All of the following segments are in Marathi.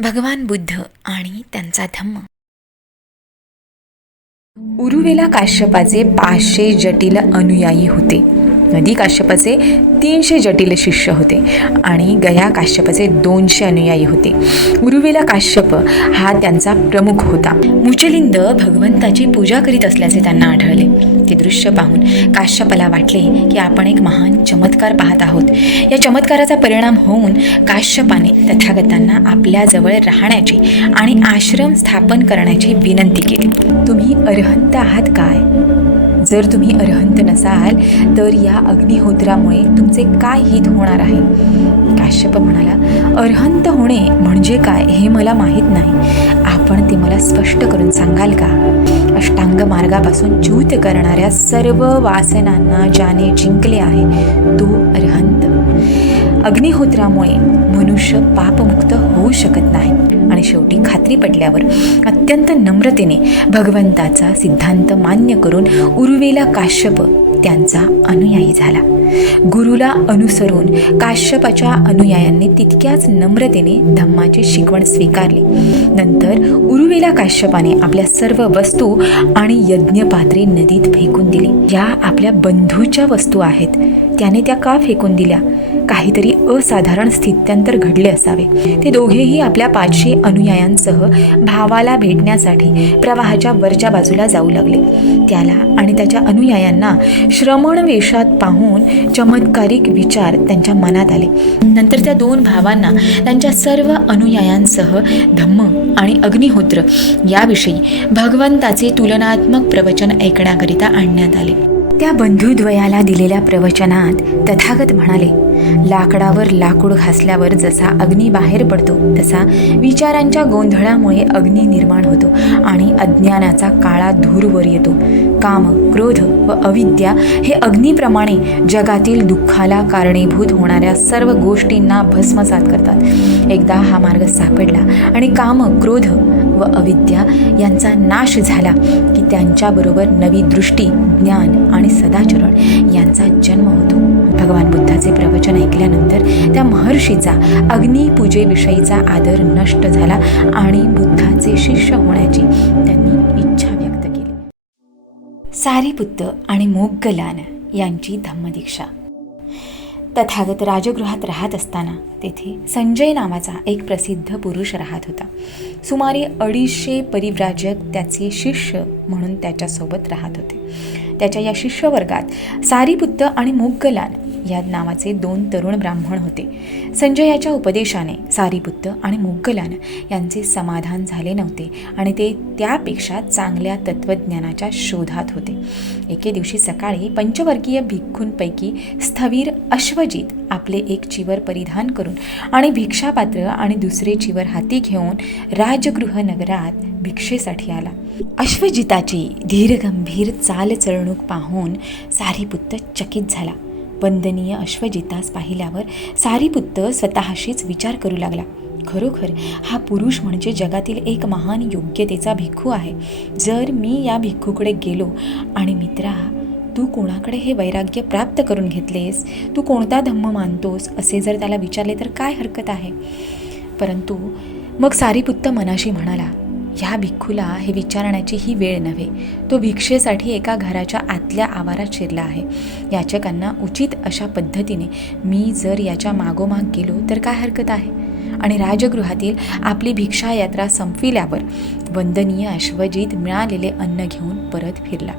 भगवान बुद्ध आणि त्यांचा धम्म. उरुवेला काश्यपाचे पाचशे जटिल अनुयायी होते. नदी काश्यपाचे तीनशे जटिल शिष्य होते आणि गया काश्यपाचे दोनशे अनुयायी होते. उरुवेला काश्यप हा त्यांचा प्रमुख होता. मुचलिंद भगवंताची पूजा करीत असल्याचे त्यांना आढळले. ते दृश्य पाहून काश्यपाला वाटले की आपण एक महान चमत्कार पाहत आहोत. या चमत्काराचा परिणाम होऊन काश्यपाने तथागतांना आपल्याजवळ राहण्याची आणि आश्रम स्थापन करण्याची विनंती केली. तुम्ही अर्हंत आहात काय? जर तुम्ही अर्हंत नसाल तर या अग्निहोत्रामुळे तुमचे काय हित होणार आहे? काश्यप म्हणाला अर्हंत होणे म्हणजे काय हे मला माहीत नाही. आपण ते मला स्पष्ट करून सांगाल का? अष्टांग मार्गापासून च्यूत करणाऱ्या सर्व वासनांना ज्याने जिंकले आहे तो अर्हंत. अग्निहोत्रामुळे मनुष्य पापमुक्त होऊ शकत नाही. आणि शेवटी खात्री पडल्यावर अत्यंत नम्रतेने भगवंताचा सिद्धांत मान्य करून उर्वेला काश्यप त्यांचा अनुयायी झाला. गुरुला अनुसरून काश्यपाच्या अनुयायांनी तितक्याच नम्रतेने धम्माची शिकवण स्वीकारली. नंतर उरुवेला काश्यपाने आपल्या सर्व वस्तू आणि यज्ञपात्रे नदीत फेकून दिली. या आपल्या बंधूच्या वस्तू आहेत त्याने त्या का फेकून दिल्या? काहीतरी असाधारण स्थित्यंतर घडले असावे. ते दोघेही आपल्या पाचशे अनुयायांसह भावाला भेटण्यासाठी प्रवाहाच्या वरच्या बाजूला जाऊ लागले. त्याला आणि त्याच्या अनुयायांना श्रमण वेशात पाहून चमत्कारिक विचार त्यांच्या मनात आले. नंतर त्या दोन भावांना त्यांच्या सर्व अनुयायांसह धम्म आणि अग्निहोत्र याविषयी भगवंताचे तुलनात्मक प्रवचन ऐकण्याकरिता आणण्यात आले. त्या बंधुद्वयाला दिलेल्या प्रवचनात तथागत म्हणाले लाकडावर लाकूड घासल्यावर जसा अग्नी बाहेर पडतो तसा विचारांच्या गोंधळामुळे अग्नी निर्माण होतो आणि अज्ञानाचा काळा धूरवर येतो. काम क्रोध व अविद्या हे अग्नीप्रमाणे जगातील दुःखाला कारणीभूत होणाऱ्या सर्व गोष्टींना भस्मसात करतात. एकदा हा मार्ग सापडला आणि काम क्रोध व अविद्या यांचा नाश झाला की त्यांच्याबरोबर नवी दृष्टी ज्ञान आणि सदाचरण यांचा जन्म होतो. भगवान बुद्धाचे प्रवचन ऐकल्यानंतर त्या महर्षीचा अग्निपूजेविषयीचा आदर नष्ट झाला आणि बुद्धाचे शिष्य होण्याची त्यांनी इच्छा व्यक्त सारीपुत्त आणि मोग्गलान यांची धम्मदीक्षा. तथागत राजगृहात राहत असताना तेथे संजय नावाचा एक प्रसिद्ध पुरुष राहत होता. सुमारे अडीचशे परिव्राजक त्याचे शिष्य म्हणून त्याच्यासोबत राहत होते. त्याच्या या शिष्यवर्गात सारीपुत्त आणि मोग्गलान या नावाचे दोन तरुण ब्राह्मण होते. संजयाच्या उपदेशाने सारीपुत्त आणि मुग्गलान यांचे समाधान झाले नव्हते आणि ते त्यापेक्षा चांगल्या तत्त्वज्ञानाच्या शोधात होते. एके दिवशी सकाळी पंचवर्गीय भिक्खूंपैकी स्थवीर अश्वजित आपले एक चिवर परिधान करून आणि भिक्षापात्र आणि दुसरे चिवर हाती घेऊन राजगृह नगरात भिक्षेसाठी आला. अश्वजिताची धीरगंभीर चालचळणूक पाहून सारीपुत्त चकित झाला. वंदनीय अश्वजितास पाहिल्यावर सारीपुत्त स्वतःशीच विचार करू लागला. खरोखर हा पुरुष म्हणजे जगातील एक महान योग्यतेचा भिक्खू आहे. जर मी या भिक्खूकडे गेलो आणि मित्रा तू कोणाकडे हे वैराग्य प्राप्त करून घेतलेस? तू कोणता धम्म मानतोस? असे जर त्याला विचारले तर काय हरकत आहे? परंतु मग सारीपुत्त मनाशी म्हणाला ह्या भिक्खूला हे विचारण्याची ही वेळ नव्हे. तो भिक्षेसाठी एका घराच्या आतल्या आवारात शिरला आहे. याचकांना उचित अशा पद्धतीने मी जर याच्या मागोमाग गेलो तर काय हरकत आहे? आणि राजगृहातील आपली भिक्षा यात्रा संपविल्यावर वंदनीय अश्वजित मिळालेले अन्न घेऊन परत फिरला.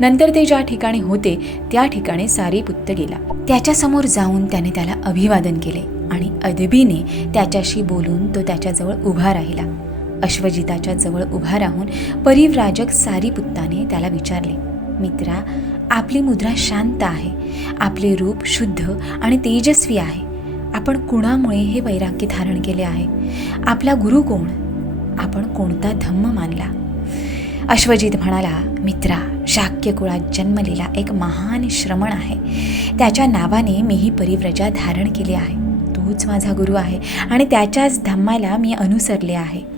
नंतर ते ज्या ठिकाणी होते त्या ठिकाणी सारीपुत्त गेला. त्याच्यासमोर जाऊन त्याने त्याला अभिवादन केले आणि अदबीने त्याच्याशी बोलून तो त्याच्याजवळ उभा राहिला. अश्वजिताच्या जवळ उभा राहून परिव्राजक सारीपुत्ताने त्याला विचारले मित्रा आपली मुद्रा शांत आहे. आपले रूप शुद्ध आणि तेजस्वी आहे. आपण कुणामुळे हे वैराग्य धारण केले आहे? आपला गुरु कोण? आपण कोणता धम्म मानला? अश्वजित म्हणाला मित्रा शाक्य कुळात जन्मलेला एक महान श्रमण आहे. त्याच्या नावाने मी ही परिव्रजा धारण केली आहे. तोच माझा गुरु आहे आणि त्याच्याच धम्माला मी अनुसरले आहे.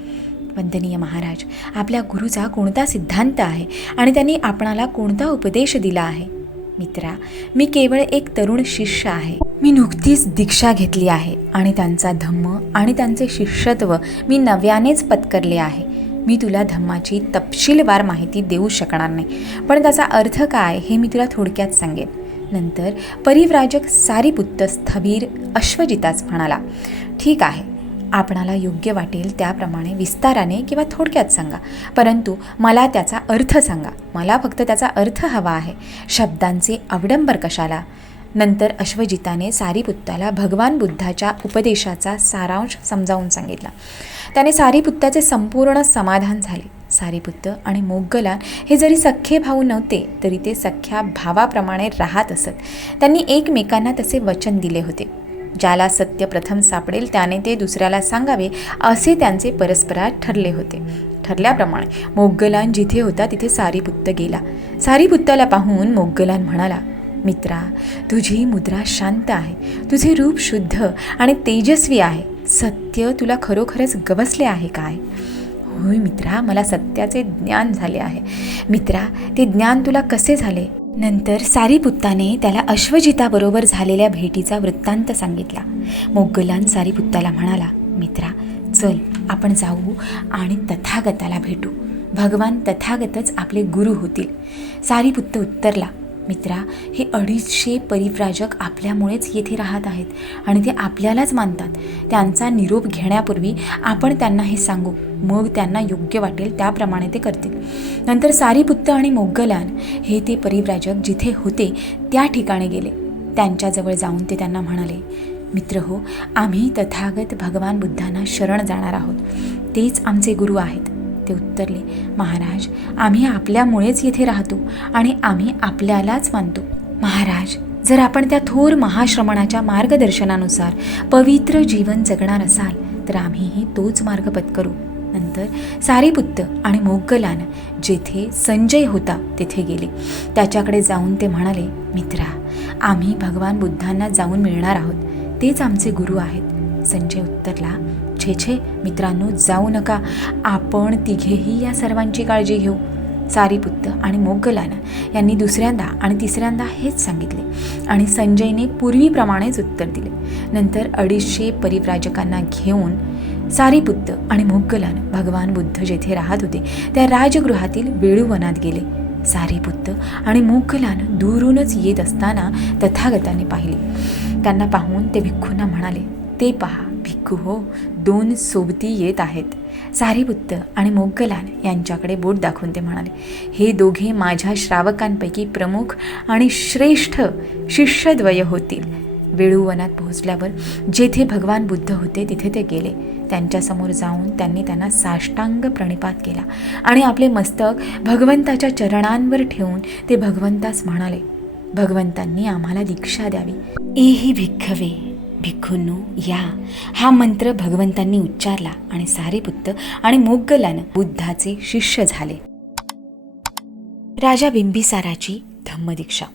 वंदनीय महाराज आपल्या गुरुचा कोणता सिद्धांत आहे आणि त्यांनी आपणाला कोणता उपदेश दिला आहे? मित्रा मी केवळ एक तरुण शिष्य आहे. मी नुकतीच दीक्षा घेतली आहे आणि त्यांचा धम्म आणि त्यांचे शिष्यत्व मी नव्यानेच पत्करले आहे. मी तुला धम्माची तपशीलवार माहिती देऊ शकणार नाही पण त्याचा अर्थ काय हे मी तुला थोडक्यात सांगेन. नंतर परिव्राजक सारीपुत्त स्थबीर अश्वजिताच म्हणाला ठीक आहे आपणाला योग्य वाटेल त्याप्रमाणे विस्ताराने किंवा थोडक्यात सांगा. परंतु मला त्याचा अर्थ सांगा. मला फक्त त्याचा अर्थ हवा आहे. शब्दांचे अवडंबर कशाला? नंतर अश्वजिताने सारीपुत्ताला भगवान बुद्धाच्या उपदेशाचा सारांश समजावून सांगितला. त्याने सारीपुत्ताचे संपूर्ण समाधान झाले. सारीपुत्त आणि मोगलान हे जरी सख्खे भाऊ नव्हते तरी ते सख्ख्या भावाप्रमाणे राहत असत. त्यांनी एकमेकांना तसे वचन दिले होते. ज्याला सत्य प्रथम सापडेल त्याने ते दुसऱ्याला सांगावे असे त्यांचे परस्परात ठरले होते. ठरल्याप्रमाणे मोगलान जिथे होता तिथे सारीपुत्त गेला. सारीपुत्ताला पाहून मोगलान म्हणाला मित्रा तुझी मुद्रा शांत आहे. तुझे रूप शुद्ध आणि तेजस्वी आहे. सत्य तुला खरोखरच गवसले आहे काय? होय मित्रा मला सत्याचे ज्ञान झाले आहे. मित्रा ते ज्ञान तुला कसे झाले? नंतर सारीपुत्ताने त्याला अश्वजिताबरोबर झालेल्या भेटीचा वृत्तांत सांगितला. मोगलान सारीपुत्ताला म्हणाला मित्रा चल आपण जाऊ आणि तथागताला भेटू. भगवान तथागतच आपले गुरु होतील. सारीपुत्त उत्तरला मित्रा हे अडीचशे परिव्राजक आपल्यामुळेच येथे राहत आहेत आणि ते आपल्यालाच मानतात. त्यांचा निरोप घेण्यापूर्वी आपण त्यांना हे सांगू. मग त्यांना योग्य वाटेल त्याप्रमाणे ते करतील. नंतर सारीपुत्त आणि मोगलान हे ते परिव्राजक जिथे होते त्या ठिकाणी गेले. त्यांच्याजवळ जाऊन ते त्यांना म्हणाले मित्र हो आम्ही तथागत भगवान बुद्धांना शरण जाणार आहोत. तेच आमचे गुरु आहेत. ते उत्तरले महाराज आम्ही आपल्यामुळेच येथे राहतो आणि आम्ही आपल्यालाच मानतो. महाराज जर आपण त्या थोर महाश्रमणाच्या मार्गदर्शनानुसार पवित्र जीवन जगणार असाल तर आम्हीही तोच मार्ग पत्करू. नंतर सारीपुत्त आणि मोगलान जेथे संजय होता तेथे गेले. त्याच्याकडे जाऊन ते म्हणाले मित्रा आम्ही भगवान बुद्धांना जाऊन मिळणार आहोत. तेच आमचे गुरु आहेत. संजय उत्तरला छे छे मित्रांनो जाऊ नका. आपण तिघेही या सर्वांची काळजी घेऊ. सारीपुत्त आणि मोगलाना यांनी दुसऱ्यांदा आणि तिसऱ्यांदा हेच सांगितले आणि संजयने पूर्वीप्रमाणेच उत्तर दिले. नंतर अडीचशे परिव्राजकांना घेऊन सारीपुत्त आणि मोगलान भगवान बुद्ध जेथे राहत होते त्या राजगृहातील वेळूवनात गेले. सारीपुत्त आणि मोगलान दूरूनच येत असताना तथागताने पाहिले. त्यांना पाहून ते भिक्खूंना म्हणाले ते पहा भिक्खू हो दोन सोबती येत आहेत. सारीपुत्त आणि मोगलान यांच्याकडे बोट दाखवून ते म्हणाले हे दोघे माझ्या श्रावकांपैकी प्रमुख आणि श्रेष्ठ शिष्यद्वय होतील. वेळूवनात पोहोचल्यावर जेथे भगवान बुद्ध होते तिथे ते गेले. त्यांच्यासमोर जाऊन त्यांनी त्यांना साष्टांग प्रणिपात केला आणि आपले मस्तक भगवंताच्या चरणांवर ठेवून ते भगवंतास म्हणाले भगवंतांनी आम्हाला दीक्षा द्यावी. एही भिक्खवे भिक्खूंनो या. हा मंत्र भगवंतांनी उच्चारला आणि सारेपुत्त आणि मोगलानं बुद्धाचे शिष्य झाले. राजा बिंबिसाराची धम्मदीक्षा.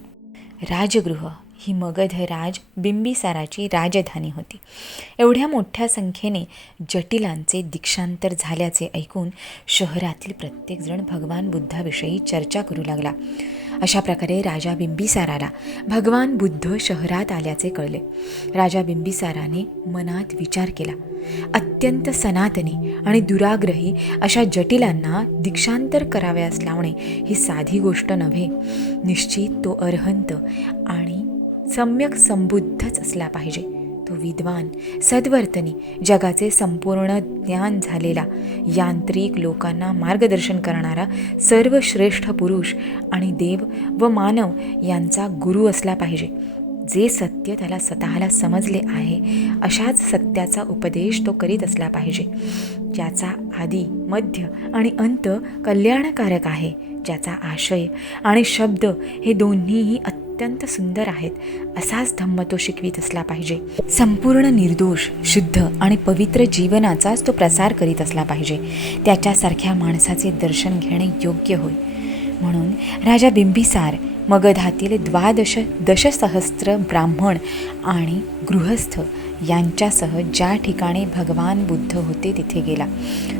राजगृह. ही मगध राज बिंबिसाराची राजधानी होती. एवढ्या मोठ्या संख्येने जटिलांचे दीक्षांतर झाल्याचे ऐकून शहरातील प्रत्येकजण भगवान बुद्धाविषयी चर्चा करू लागला. अशा प्रकारे राजा बिंबिसाराला भगवान बुद्ध शहरात आल्याचे कळले. राजा बिंबिसाराने मनात विचार केला. अत्यंत सनातनी आणि दुराग्रही अशा जटिलांना दीक्षांतर कराव्यास लावणे ही साधी गोष्ट नव्हे. निश्चित तो अर्हंत आणि सम्यक संबुद्धच असला पाहिजे. तो विद्वान सद्वर्तनी जगाचे संपूर्ण ज्ञान झालेला यांत्रिक लोकांना मार्गदर्शन करणारा सर्वश्रेष्ठ पुरुष आणि देव व मानव यांचा गुरु असला पाहिजे. जे सत्य त्याला स्वतःला समजले आहे अशाच सत्याचा उपदेश तो करीत असला पाहिजे. ज्याचा आदी मध्य आणि अंत कल्याणकारक आहे ज्याचा आशय आणि शब्द हे दोन्हीही अत्यंत अत्यंत सुंदर आहेत असाच धम्म तो शिकवित असला पाहिजे. संपूर्ण निर्दोष शुद्ध आणि पवित्र जीवनाचाच तो प्रसार करीत असला पाहिजे. त्याच्यासारख्या माणसाचे दर्शन घेणे योग्य होय. म्हणून राजा बिंबिसार मगधातील द्वादश दशसहस्त्र ब्राह्मण आणि गृहस्थ यांच्यासह ज्या ठिकाणी भगवान बुद्ध होते तिथे गेला.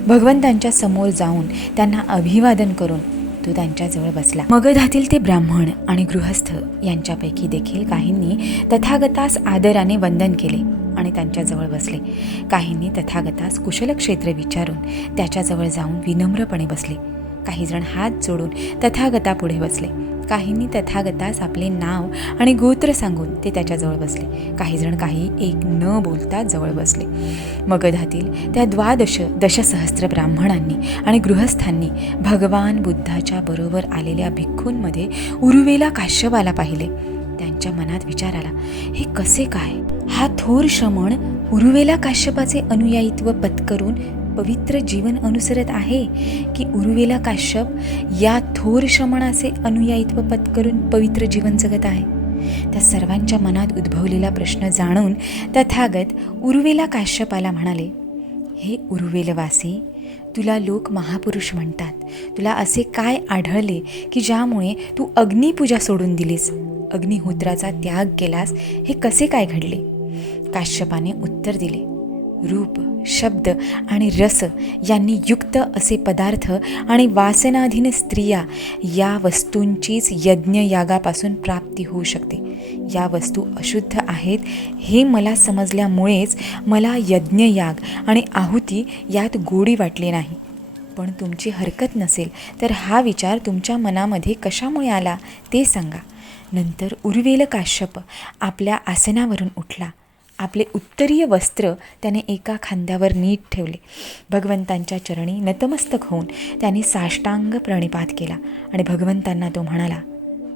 भगवंतांच्या समोर जाऊन त्यांना अभिवादन करून तो त्यांच्याजवळ बसला. मगधातील ते ब्राह्मण आणि गृहस्थ यांच्यापैकी देखील काहींनी तथागतास आदराने वंदन केले आणि त्यांच्याजवळ बसले. काहींनी तथागतास कुशलक्षेत्र विचारून त्याच्याजवळ जाऊन विनम्रपणे बसले. काहीजण हात जोडून तथागतापुढे बसले. काहींनी तथागतास आपले नाव आणि गोत्र सांगून ते त्याच्याजवळ बसले. काहीजण काही एक न बोलता जवळ बसले. मगधातील त्या द्वादश दशसहस्त्र ब्राह्मणांनी आणि गृहस्थांनी भगवान बुद्धाच्या बरोबर आलेल्या भिक्खूंमध्ये उरुवेला काश्यपाला पाहिले. त्यांच्या मनात विचार आला हे कसे काय? हा थोर श्रमण उरुवेला काश्यपाचे अनुयायित्व पत्करून पवित्र जीवन अनुसरत आहे की उर्वेला काश्यप या थोर श्रमणाचे अनुयायित्व पत्करून पवित्र जीवन जगत आहे. त्या सर्वांच्या मनात उद्भवलेला प्रश्न जाणून तथागत उर्वेला काश्यपाला म्हणाले हे उर्वेलवासी तुला लोक महापुरुष म्हणतात. तुला असे काय आढळले की ज्यामुळे तू अग्निपूजा सोडून दिलीस? अग्निहोत्राचा त्याग केलास हे कसे काय घडले? काश्यपाने उत्तर दिले रूप शब्द आणि रस यांनी युक्त असे पदार्थ आणि वासनाधीन स्त्रिया या वस्तूंचीच यज्ञयागापासून प्राप्ती होऊ शकते. या वस्तू अशुद्ध आहेत हे मला समजल्यामुळेच मला यज्ञयाग आणि आहुती यात गोडी वाटली नाही. पण तुमची हरकत नसेल तर हा विचार तुमच्या मनामध्ये कशामुळे आला ते सांगा. नंतर उर्वेल काश्यप आपल्या आसनावरून उठला. आपले उत्तरीय वस्त्र त्याने एका खांद्यावर नीट ठेवले. भगवंतांच्या चरणी नतमस्तक होऊन त्याने साष्टांग प्रणिपात केला आणि भगवंतांना तो म्हणाला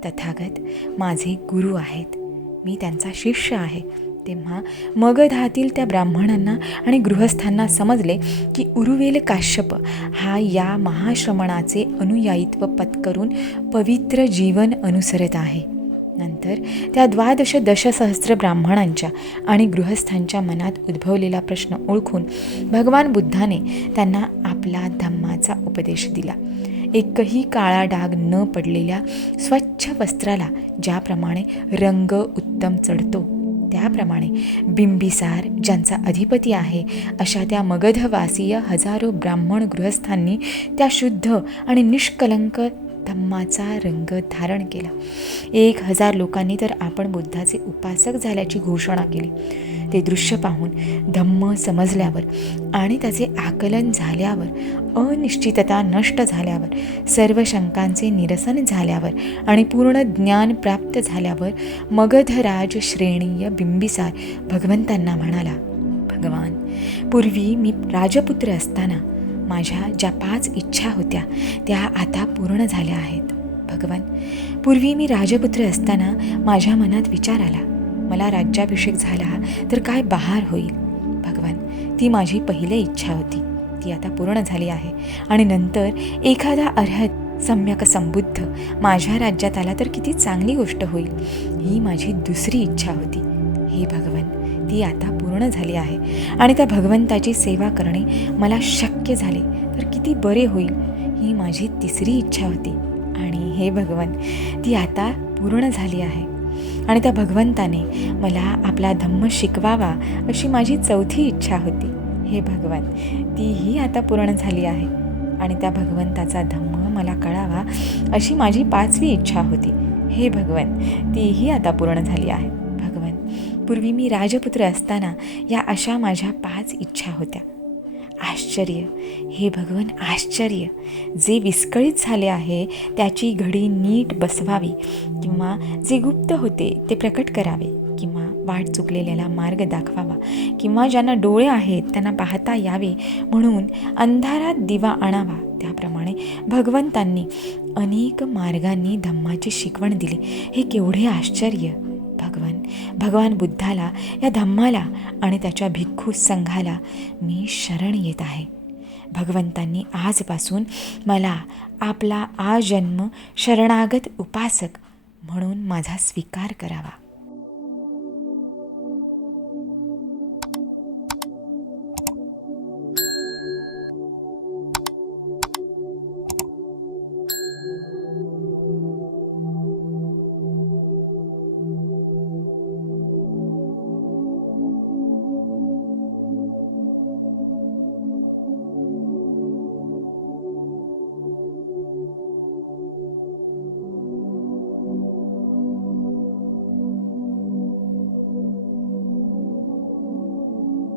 तथागत माझे गुरु आहेत. मी त्यांचा शिष्य आहे. तेव्हा मगधातील त्या ब्राह्मणांना आणि गृहस्थांना समजले की उरुवेल काश्यप हा या महाश्रमणाचे अनुयायित्व पत्करून पवित्र जीवन अनुसरत आहे. नंतर त्या द्वादश दशसहस्त्र ब्राह्मणांच्या आणि गृहस्थांच्या मनात उद्भवलेला प्रश्न ओळखून भगवान बुद्धाने त्यांना आपला धम्माचा उपदेश दिला. एकही काळा डाग न पडलेल्या स्वच्छ वस्त्राला ज्याप्रमाणे रंग उत्तम चढतो त्याप्रमाणे बिंबिसार ज्यांचा अधिपती आहे अशा त्या मगधवासीय हजारो ब्राह्मण गृहस्थांनी त्या शुद्ध आणि निष्कलंक धम्माचा रंग धारण केला. एक हजार लोकांनी तर आपण बुद्धाचे उपासक झाल्याची घोषणा केली. ते दृश्य पाहून धम्म समजल्यावर आणि त्याचे आकलन झाल्यावर अनिश्चितता नष्ट झाल्यावर सर्व शंकांचे निरसन झाल्यावर आणि पूर्ण ज्ञान प्राप्त झाल्यावर मगधराज श्रेणीय बिंबिसार भगवंतांना म्हणाला भगवान पूर्वी मी राजपुत्र असताना माझ्या ज्या पाच इच्छा होत्या त्या आता पूर्ण झाल्या आहेत. भगवान पूर्वी मी राजपुत्र असताना माझ्या मनात विचार आला. मला राज्याभिषेक झाला तर काय बहार होईल? भगवान ती माझी पहिली इच्छा होती. ती आता पूर्ण झाली आहे. आणि नंतर एखादा अर्हत सम्यक संबुद्ध माझ्या राज्यात आला तर किती चांगली गोष्ट होईल? ही माझी दुसरी इच्छा होती. हे भगवान ती आता पूर्ण झाली आहे आणि त्या भगवंताची सेवा करणे मला शक्य झाले तर किती बरे होईल ही माझी तिसरी इच्छा होती. आणि हे भगवन ती आता पूर्ण झाली आहे. आणि त्या भगवंताने मला आपला धम्म शिकवावा अशी माझी चौथी इच्छा होती. हे भगवान तीही आता पूर्ण झाली आहे आणि त्या भगवंताचा धम्म मला कळावा अशी माझी पाचवी इच्छा होती. हे भगवान तीही आता पूर्ण झाली आहे. पूर्वी मी राजपुत्र असताना या अशा माझ्या पाच इच्छा होत्या. आश्चर्य. हे भगवान आश्चर्य. जे विस्कळीत झाले आहे त्याची घडी नीट बसवावी किंवा जे गुप्त होते ते प्रकट करावे किंवा वाट चुकलेल्याला मार्ग दाखवावा किंवा ज्यांना डोळे आहेत त्यांना पाहता यावे म्हणून अंधारात दिवा आणावा. त्याप्रमाणे भगवंतांनी अनेक मार्गांनी धम्माची शिकवण दिली. हे केवढे आश्चर्य! भगवान भगवान बुद्धाला या धम्माला आणि त्याच्या भिक्खू संघाला मी शरण येत आहे. भगवंतांनी आजपासून मला आपला आजन्म शरणागत उपासक म्हणून माझा स्वीकार करावा.